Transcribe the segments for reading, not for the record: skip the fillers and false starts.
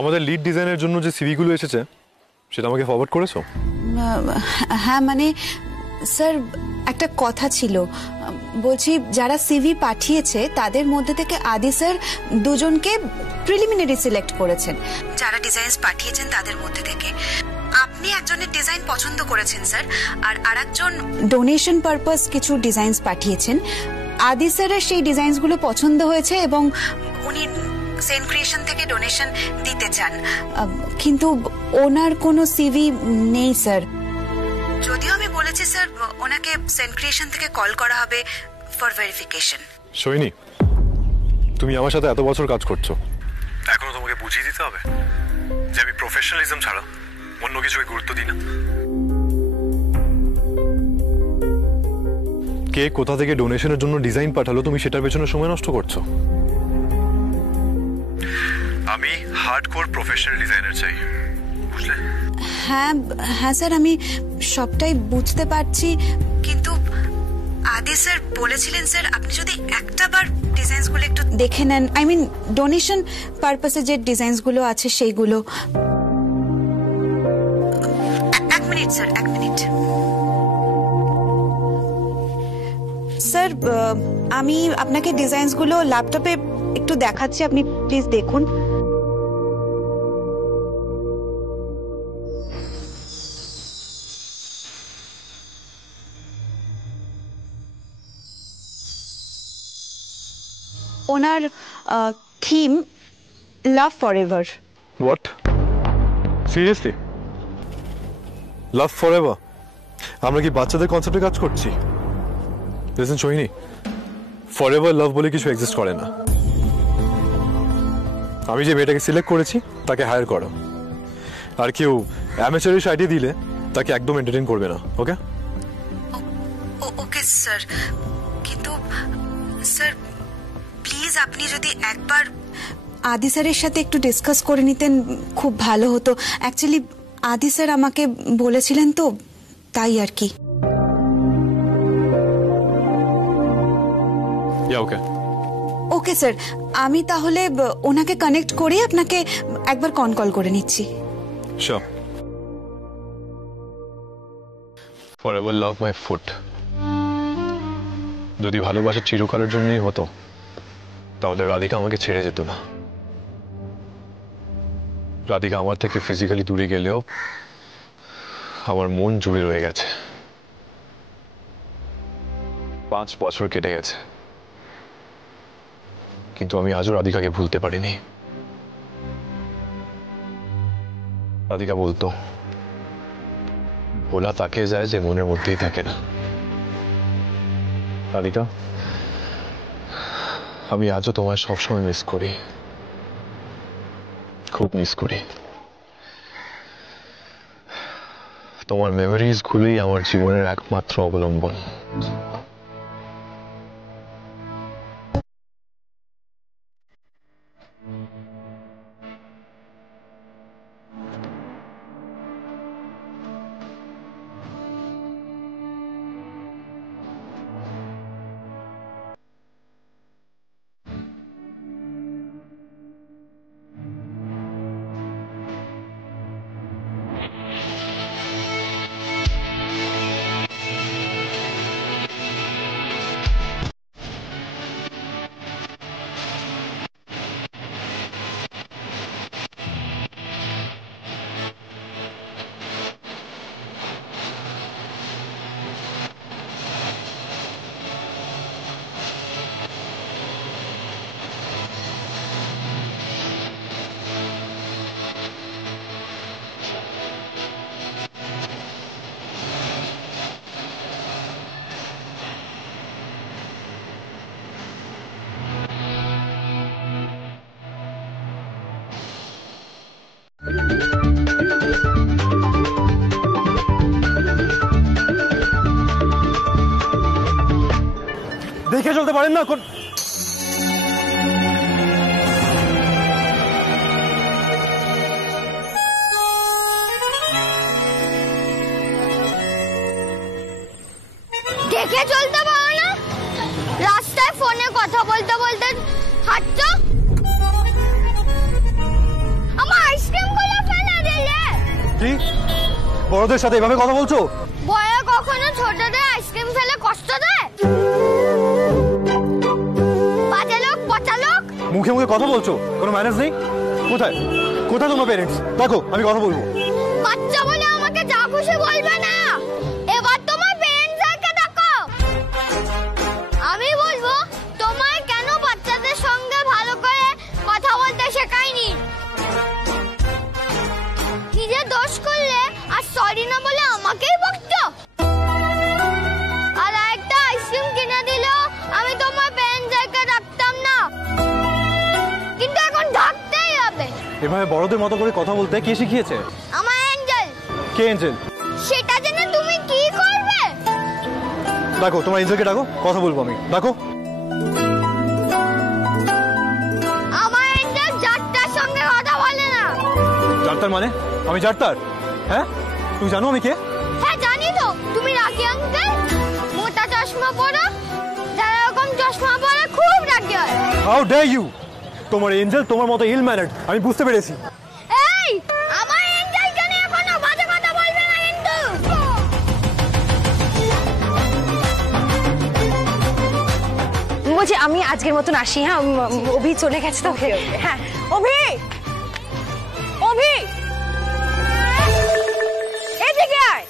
আমাদের লিড ডিজাইনের জন্য যে সিভি গুলো এসেছে সেটা আমাকে ফরওয়ার্ড করেছো? হ্যাঁ মানে স্যার একটা কথা ছিল, বলছি যারা সিভি পাঠিয়েছে তাদের মধ্যে থেকে আদি স্যার দুজনকে প্রিলিমিনারি সিলেক্ট করেছেন। যারা ডিজাইনস পাঠিয়েছেন তাদের মধ্যে থেকে আপনি একজনের ডিজাইন পছন্দ করেছেন স্যার, আর আরেকজন ডোনেশন পারপাস কিছু ডিজাইনস পাঠিয়েছেন। আদি স্যারের সেই ডিজাইনসগুলো পছন্দ হয়েছে এবং উনি সেন ক্রিয়েশন থেকে ডোনেশন দিতে চান, কিন্তু ওনার কোনো সিভি নেই স্যার। যদিও আমি বলেছি স্যার ওনাকে সেন ক্রিয়েশন থেকে কল করা হবে ফর ভেরিফিকেশন। সোহিনী, তুমি আমার সাথে এত বছর কাজ করছো, এখনো তোমাকে বুঝিয়ে দিতে হবে যে আমি প্রফেশনালিজম ছাড়া অন্য কিছুকে গুরুত্ব দিই না। কে কোথা থেকে ডোনেশনের জন্য ডিজাইন পাঠালো তুমি সেটার পেছনে সময় নষ্ট করছো। আমি হার্ডকোর প্রফেশনাল ডিজাইনার চাই, বুঝলে? হ্যাঁ হ্যাঁ স্যার, আমি সবটাই বুঝতে পারছি, কিন্তু আদি স্যার বলেছিলেন স্যার আপনি যদি একটাবার ডিজাইনসগুলো একটু দেখে নেন, আই মিন ডোনেশন পারপাসে যে ডিজাইনসগুলো আছে সেইগুলো। এক মিনিট স্যার, এক মিনিট স্যার, আমি আপনাকে ডিজাইনসগুলো ল্যাপটপে একটু দেখাচ্ছি, আপনি প্লিজ দেখুন। ওনার theme love forever. What? Seriously? Love forever? আমরা কি বাচ্চাদের কনসেপ্টে কাজ করছি? লিসেন সোহিনী, ফরএভার লাভ বলে কিছু এক্সিস্ট করে না। আমি যে মেয়েটাকে সিলেক্ট করেছি তাকে হায়ার করো, আর কেউ অ্যামেচারিশ আইডিয়া দিলে তাকে একদম এন্টারটেইন করবে না। ওকে ওকে স্যার, কিন্তু স্যার প্লিজ আপনি যদি একবার আদি স্যারের সাথে একটু ডিসকাস করে নিতেন খুব ভালো হতো। অ্যাকচুয়ালি আদি স্যার আমাকে বলেছিলেন তো, তাই আর কি। ওকে ওকে স্যার, আমি তাহলে ওনাকে কানেক্ট করে আপনাকে একবার কল করে নিচ্ছি। Sure. Forever love my foot. যদি ভালোবাসা চিরকালের জন্যই হতো তাহলে রাধিকা আমাকে ছেড়ে যেত না। রাধিকা আমার থেকে ফিজিক্যালি দূরে গেলেও আমার মন জুড়ে রয়ে গেছে। 5 বছর কেটে গেছে, কিন্তু আমি আজও রাধিকাকে ভুলতে পারিনি। রাধিকা বলতো, ভোলা তাকে যায় যে মনের মধ্যেই থাকে না। রাধিকা, আমি আজও তোমায় সবসময় মিস করি, খুব মিস করি। তোমার মেমোরিজ গুলোই আমার জীবনের একমাত্র অবলম্বন। দেখে চলতে পারেন না? দেখে চলতে পারো না? রাস্তায় ফোনে কথা বলতে বলতে হাঁটছো? আমার কি বড়দের সাথে এভাবে কথা বলছো? বড় কখনো ছোটদের আইসক্রিম ফেলে কষ্ট দেয়? বাচ্চা লোক মুখে মুখে কথা বলছো, কোনো ম্যানেজ নেই? কোথায় কোথায় তোমার প্যারেন্টস? দেখো আমি কথা বলবো। বাচ্চা বলে আমাকে যা খুশি বলবে না। এবার তোমার প্যারেন্টসকে ডাকো। আমি বলবো তোমায় কেন বাচ্চাদের সঙ্গে ভালো করে কথা বলতে শেখায়নি। নিজে দোষ করলে আর সরি না বলে আমাকেই বকতো। আর একটা আইসক্রিম কিনে দিল, আমি তোমার প্যারেন্টসকে ডাকতাম না, কিন্তু এখন ডাকতেই হবে। এভাবে বড়দের মতো করে কথা বলতে কে শিখিয়েছে? আমার এঞ্জেল। কে এঞ্জেল? সেটা জেনে তুমি কি করবে? দেখো তোমার এঞ্জেলকে ডাকো, কথা বলবো আমি। ডাকো। আমার এঞ্জেল যাত্রার সঙ্গে কথা বলে না। যাত্রার মানে? আমি যাত্রার? হ্যাঁ তুমি জানো আমি কে? হ্যাঁ জানি তো, তুমি রাগী আঙ্কেল, মোটা চশমা পরো, যারা এরকম চশমা পরে খুব রাগী হয়। How dare you! তোমার এঞ্জেল তোমার মতো ইল ম্যানার্ড, আমি বুঝতে পেরেছি। এই আমার এঞ্জেল জানে এখনো বাজে কথা বলবে না কিন্তু। বলছি আমি আজকের মতন আসি। হ্যাঁ অভি চলে গেছে তো। হ্যাঁ অভি, অভি এদিকে আয়।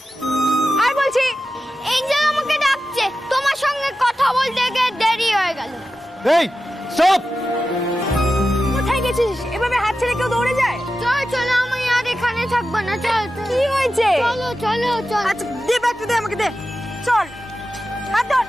আর বলছি এঞ্জেল আমাকে ডাকছে, তোমার সঙ্গে কথা বলতে গিয়ে দেরি হয়ে গেল। এই স্টপ! কোথায় গেছিস? এভাবে হাত ছেড়ে কেউ দৌড়ে যায়? চল চলো, আমি আর এখানে থাকবো না। চল। কি হয়েছে? চলো চলো চল। আচ্ছা দে ব্যাগটা, দে আমাকে, দে। চল হাত ধর।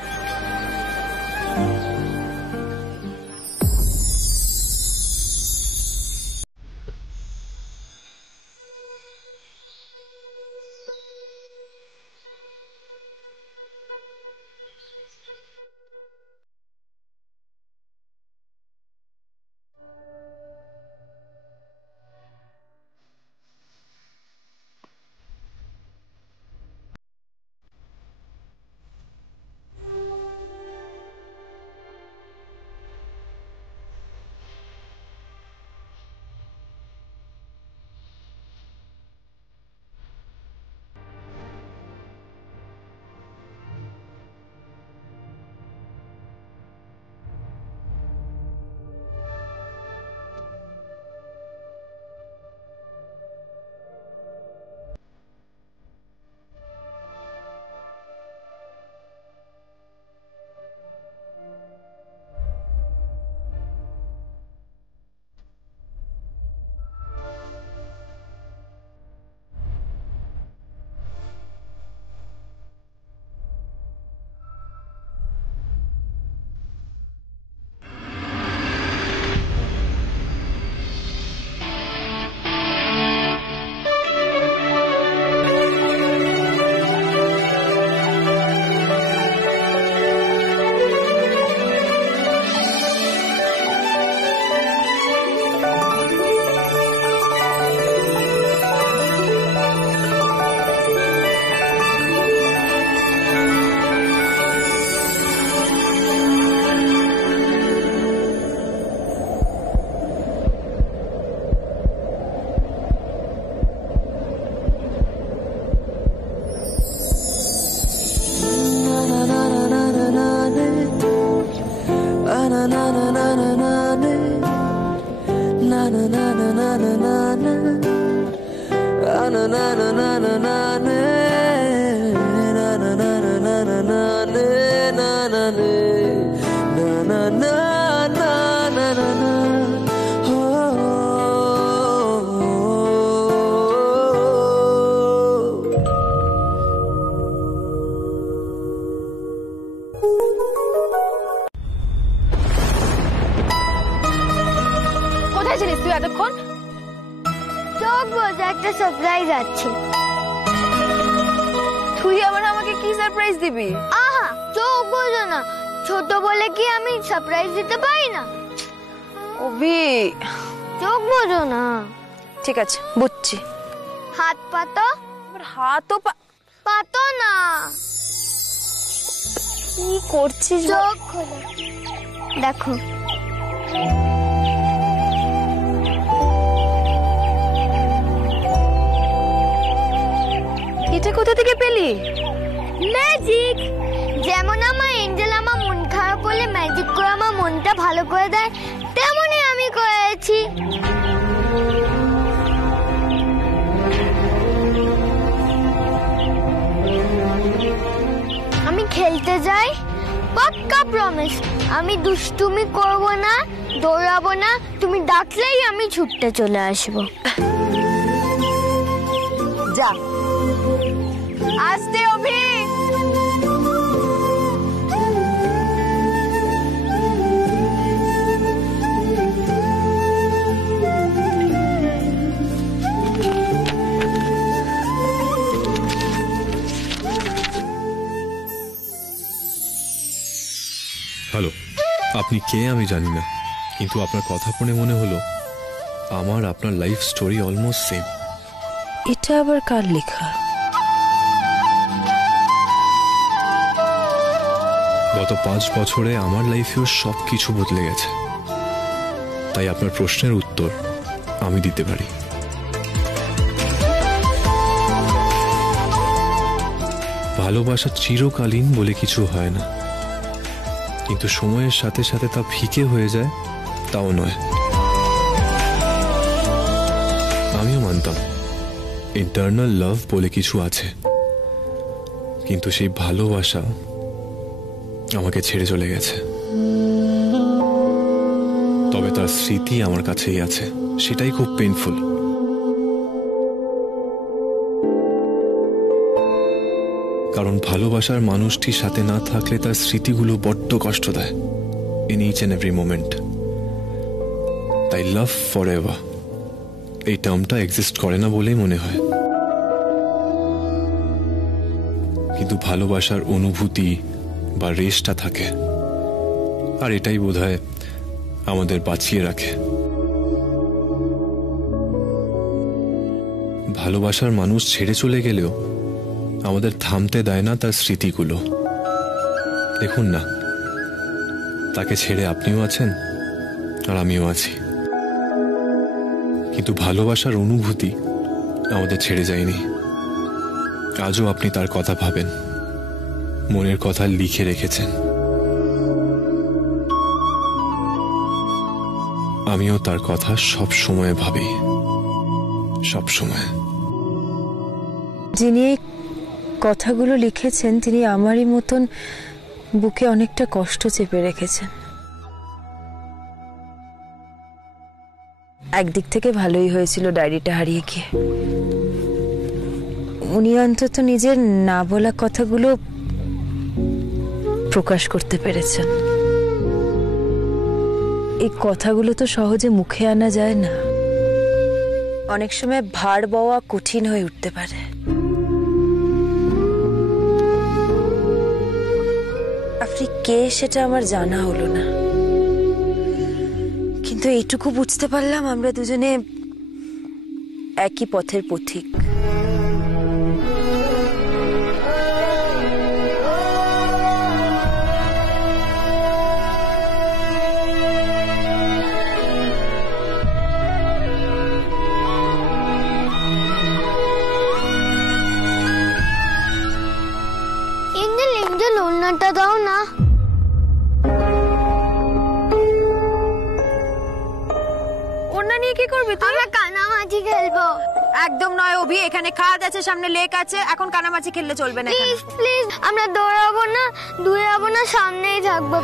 কোথায় ছিলিস তুই এতক্ষণ? চোখ বোঝা একটা সারপ্রাইজ আছে। তুই আবার আমাকে কি সারপ্রাইজ দিবি? আহা, চোখ বোঝো না, ছোট বলে কি আমি সারপ্রাইজ দিতে পারি না? অভি চোখ বোঝো না। ঠিক আছে বুঝছি। হাত পাতো। হাতও পাতো না। কি করছিস? চোখ খোলো, দেখো। কোথা থেকে পেলি? ম্যাজিক। যেমন আমার এঞ্জেল আমার মন খারাপ করলে ম্যাজিক করে আমার মনটা ভালো করে দেয়, তেমনই আমি করেছি। আমি খেলতে যাই, পাক্কা প্রমিস আমি দুষ্টুমি করব না, দৌড়াবো না, তুমি ডাকলেই আমি ছুটতে চলে আসবো। যা আস্তে অভি। হ্যালো, আপনি কে আমি জানি না, কিন্তু আপনার কথা শুনে মনে হলো আমার আপনার লাইফ স্টোরি অলমোস্ট সেম। এটা আবার কার লেখা? গত 5 বছরে আমার লাইফেও সবকিছু বদলে গেছে, তাই আপনার প্রশ্নের উত্তর আমি দিতে পারি। ভালোবাসা চিরকালীন বলে কিছু হয় না, কিন্তু সময়ের সাথে সাথে তা ফিকে হয়ে যায় তাও নয়। আমিও মানতাম ইন্টারনাল লাভ বলে কিছু আছে, কিন্তু সেই ভালোবাসা আমাকে ছেড়ে চলে গেছে। তবে তার স্মৃতি আমার কাছেই আছে, সেটাই খুব পেইনফুল। কারণ ভালোবাসার মানুষটির সাথে না থাকলে তার স্মৃতিগুলো বড্ড কষ্ট দেয় in each and every moment. তাই লাভ ফর এভার এই টার্মটা এক্সিস্ট করে না বলেই মনে হয়, কিন্তু ভালোবাসার অনুভূতি বা রেশটা থাকে, আর এটাই বোধহয় আমাদের বাঁচিয়ে রাখে। ভালোবাসার মানুষ ছেড়ে চলে গেলেও আমাদের থামতে দেয় না তার স্মৃতিগুলো। দেখুন না, তাকে ছেড়ে আপনিও আছেন আর আমিও আছি, কিন্তু ভালোবাসার অনুভূতি আমাদের ছেড়ে যায়নি। আজও আপনি তার কথা ভাবেন, মনের কথা লিখে রেখেছেন। আমিও তার কথা সব সময় ভাবি, সব সময়। যিনি এই কথাগুলো লিখেছেন তিনি আমারই মতন বুকে অনেকটা কষ্ট চেপে রেখেছেন। একদিক থেকে ভালোই হয়েছিল ডায়েরিটা হারিয়ে গিয়ে। উনি অন্তত নিজের না বলা কথাগুলো প্রকাশ করতে পেরেছেন। এই কথাগুলো তো সহজে মুখে আনা যায় না, অনেক সময় ভার বওয়া কঠিন হয়ে উঠতে পারে। আপনি কে সেটা আমার জানা হলো না, কিন্তু এইটুকু বুঝতে পারলাম আমরা দুজনে একই পথের পথিক। এঞ্জেল এঞ্জেল ওড়নাটা দাও না। ওড়না নিয়ে কি করবি তুই? আমরা কানামাছি খেলবো। একদম নয় অভি, এখানে খাট আছে, সামনে লেক আছে, এখন কানামাছি খেললে চলবে না। প্লিজ প্লিজ, আমরা দৌড়াবো না, দৌড়াবো না, সামনেই থাকবো।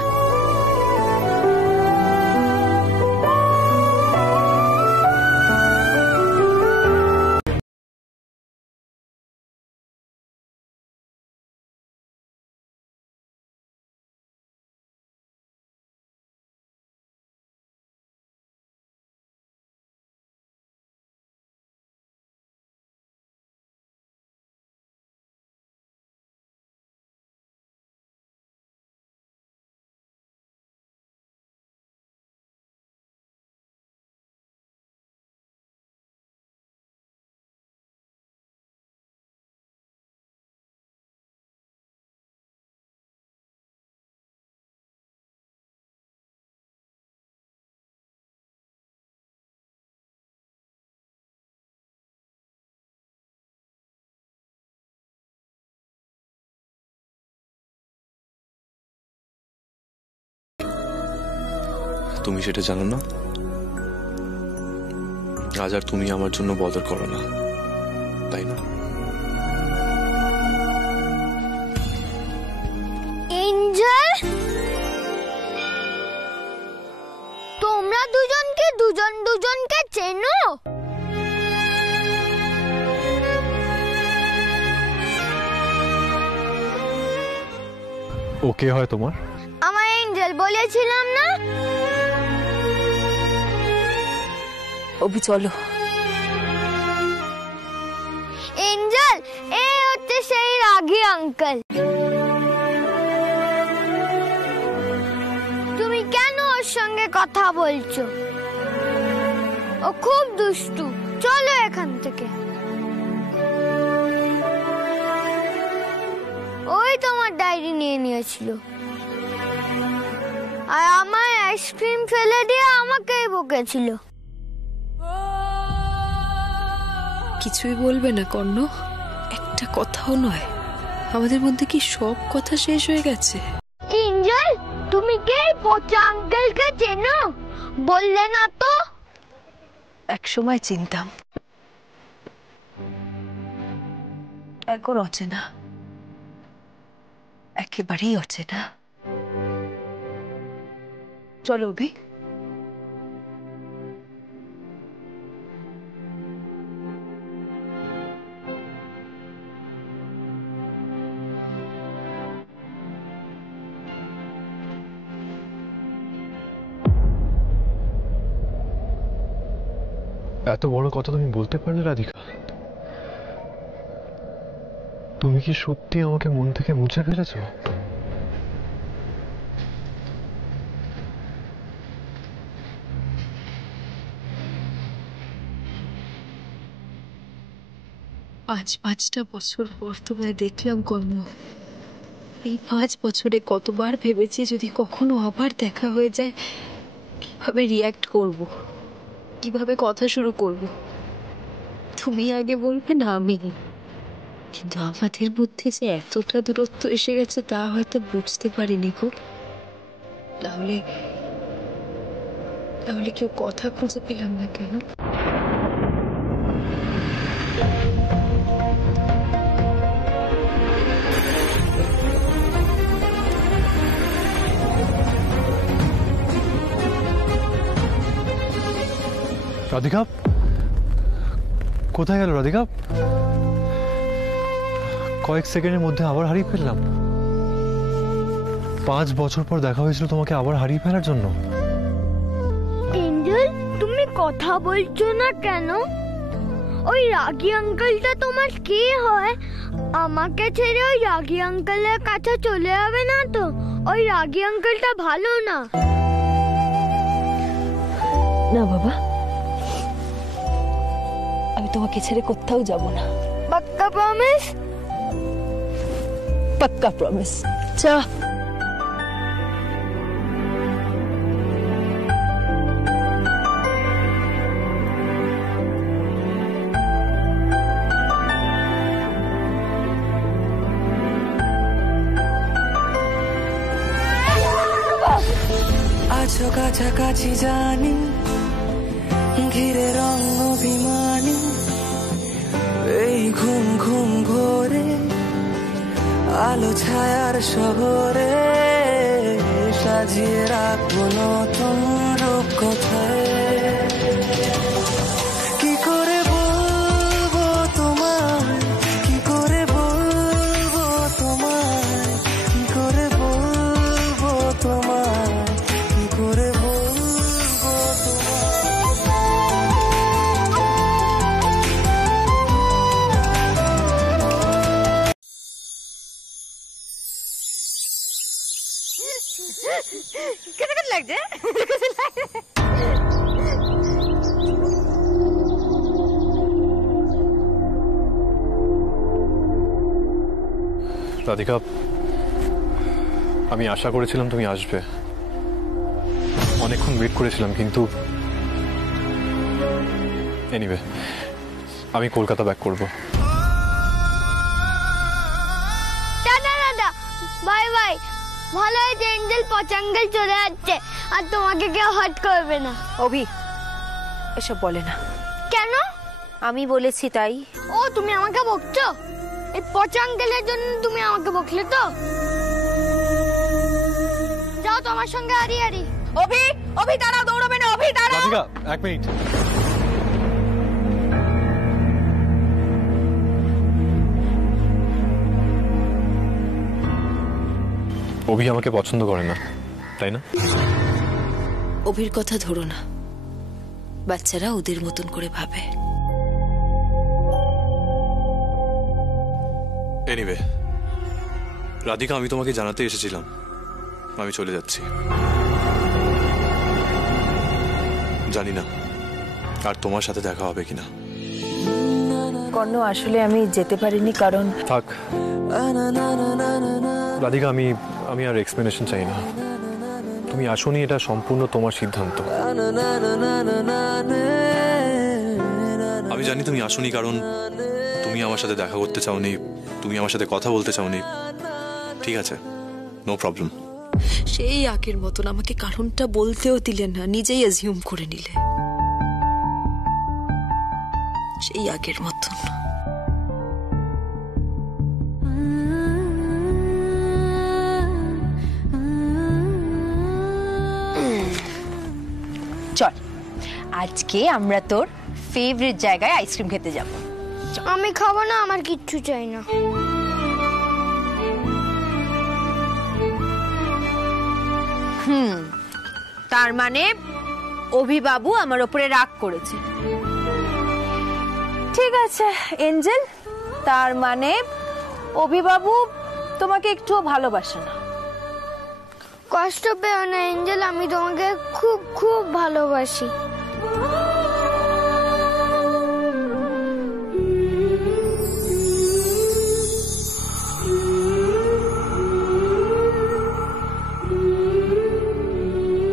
তুমি সেটা জানো না। আজ আর তুমি আমার জন্য বদর করো না, তাই না? এঞ্জেল, তোমরা দুজনকে দুজনকে চেনো? ও কে হয় তোমার? আমার এঞ্জেল বলেছিলাম না? অভি চলো। এঞ্জেল, এই হচ্ছে সেই রাগী আঙ্কেল। তুমি কেন ওর সঙ্গে কথা বলছো? ও খুব দুষ্টু। চলো এখান থেকে। ওই তোমার ডায়েরি নিয়ে নিয়েছিল, আর আমার আইসক্রিম ফেলে দিয়ে আমাকেই বকেছিল। কিছুই বলবে না কর্ণ? একটা কথাও নয়? আমাদের মধ্যে কি সব কথা শেষ হয়ে গেছে? এঞ্জেল, তুমি কি পচা আঙ্কেলকে চেনো? বললে না তো। এক সময় চিনতাম, এখন অচেনা, একেবারেই অচেনা। চলো অভি। এত বড় কথা তুমি বলতে পারলে রাধিকা? তুমি কি সত্যি আমাকে মন থেকে মুছে ফেলেছো? পাঁচটা বছর পর তোমায় দেখলাম কর্ণ। এই 5 বছরে কতবার ভেবেছি যদি কখনো আবার দেখা হয়ে যায় কিভাবে রিয়াক্ট করব, কিভাবে কথা শুরু করব। তুমি আগে বলবে না আমি, কিন্তু আমাদের মধ্যে যে এতটা দূরত্ব এসে গেছে তা হয়তো বুঝতে পারিনি গো। তাহলে কেউ কথা খুঁজে পেলাম না কেন? রাধিকা কোথায় গেল? রাধিকা, কয়েক সেকেন্ডের মধ্যে আবার হারিয়ে ফেললাম। 5 বছর পর দেখা হয়েছিল তোমাকে আবার হারিয়ে ফেলার জন্য। এঞ্জেল, তুমি কথা বলছো না কেন? ওই রাগী আঙ্কেলটা তোমার কে হয়? আমাকে ছেড়ে ওই রাগী আঙ্কেলের কাছে চলে যাবে না তো? ওই রাগী আঙ্কেলটা ভালো না। না বাবা, আমি তোমাকে ছেড়ে কোথাও যাব না। পাক্কা প্রমিস? পাক্কা প্রমিস। চা। আছো কাছাকাছি জানি, ঘিরে রং অভিমানী, এই ঘুম ঘুম ভোরে আলো ছায়ার শহরে সাজিয়ে রাখবো নতুন রূপ কোথায়। কি করে বলবো তোমায়, কি করে বলবো তোমায়, কি করে বলবো তোমায়, কি করে বলবো কেমন লাগছে? রাধিকা, আমি আশা করেছিলাম তুমি আসবে, অনেকক্ষণ ওয়েট করেছিলাম, কিন্তু এনিওয়ে আমি কলকাতা ব্যাক করব। Tata tata, bye bye. ভালো হয়েছে এঞ্জেল পচাঙ্গেল চলে যাচ্ছে আর তোমাকে কেউ হার্ট করবে না। অভি এসব বলে না। কেন? আমি বলেছি তাই। ও তুমি আমাকে বকছো? এই পচাঙ্গেলের জন্য তুমি আমাকে বকলে তো? যাও তোমার সঙ্গে হারি হারি। অভি অভি দাঁড়াও, দৌড়াবে না। অভি দাঁড়াও। রাধিকা এক মিনিট। অভি আমাকে পছন্দ করে না, তাই না? অভির কথা ধরো না, বাচ্চারা ওদের মতন করে ভাবে। এনিওয়ে রাধিকা, আমি তোমাকে জানাতে এসেছিলাম আমি চলে যাচ্ছি। জানি না আর তোমার সাথে দেখা হবে কিনা। কর্ণ আসলে আমি যেতে পারিনি কারণ থাক রাধিকা, আমি আর এক্সপ্লেনেশন চাই না। তুমি আসোনি, এটা সম্পূর্ণ তোমার সিদ্ধান্ত। আমি জানি তুমি আসোনি কারণ তুমি আমার সাথে দেখা করতে চাওনি, তুমি আমার সাথে কথা বলতে চাওনি। ঠিক আছে, নো প্রবলেম। সেই আগের মতন আমাকে কারণটা বলতেও দিলে না, নিজেই অ্যাজিউম করে নিলে। সেই আগের মতন। চল আজকে আমরা তোর ফেভারিট জায়গায় আইসক্রিম খেতে যাব। আমি খাবো না, আমার কিচ্ছু চাই না। তার মানে অভিবাবু আমার উপরে রাগ করেছে। ঠিক আছে এঞ্জেল, তার মানে অভিবাবু তোমাকে একটুও ভালোবাসে না। কষ্ট পেও না এঞ্জেল, আমি তোমাকে খুব খুব ভালোবাসি।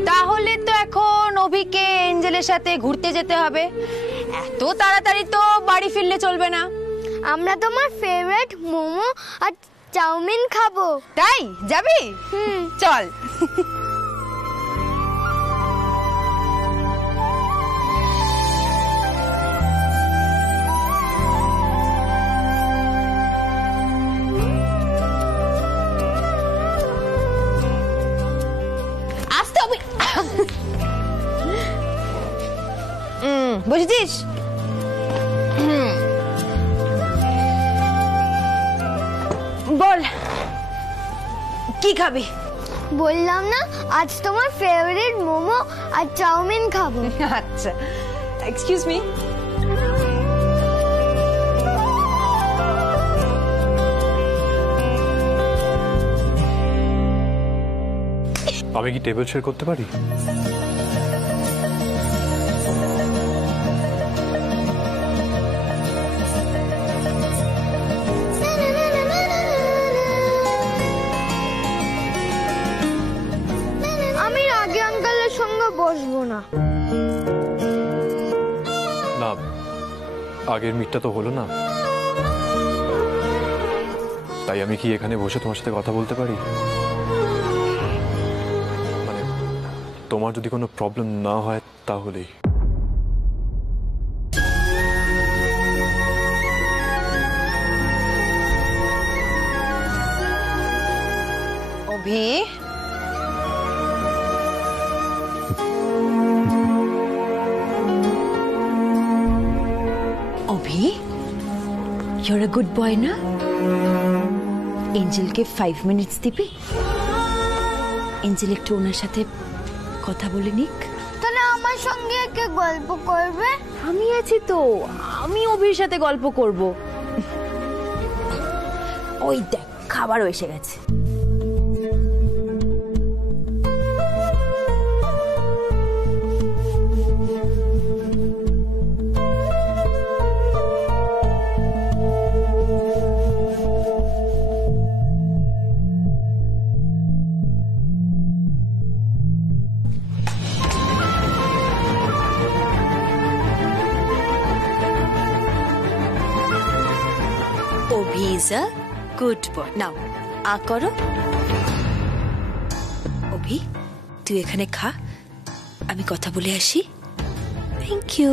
তাহলে তো এখন অভিকে এঞ্জেলের সাথে ঘুরতে যেতে হবে। এত তাড়াতাড়ি তো বাড়ি ফিরলে চলবে না। আমরা তোমার ফেভারিট মোমো আর চাউমিন খাবো। তাই যাবি? চল। আসতে হবে। বুঝছিস? বল কি খাবি? বললাম না আজ তোমার ফেভারিট মোমো আর চাউমিন খাবো। আচ্ছা, এক্সকিউজ মি। আমি কি টেবিল শেয়ার করতে পারি? আমি রাগে আঙ্কেলের সঙ্গে বসবো না। না, আগের মিটটা তো হলো না, তাই আমি কি এখানে বসে তোমার সাথে কথা বলতে পারি? মানে তোমার যদি কোনো প্রবলেম না হয় তাহলেই। অভি, অভি, you're a good boy না? এঞ্জেলকে 5 মিনিটস দিবি? এঞ্জেল একটু ওনার সাথে কথা বলে নিক। তাহলে আমার সঙ্গে কে গল্প করবে? আমি আছি তো, আমি অভির সাথে গল্প করব। ওই দেখ খাবারও এসে গেছে। অভি ইজ আ গুড বয়। নাও আ করো। অভি তুই এখানে খা, আমি কথা বলে আসি। Thank you.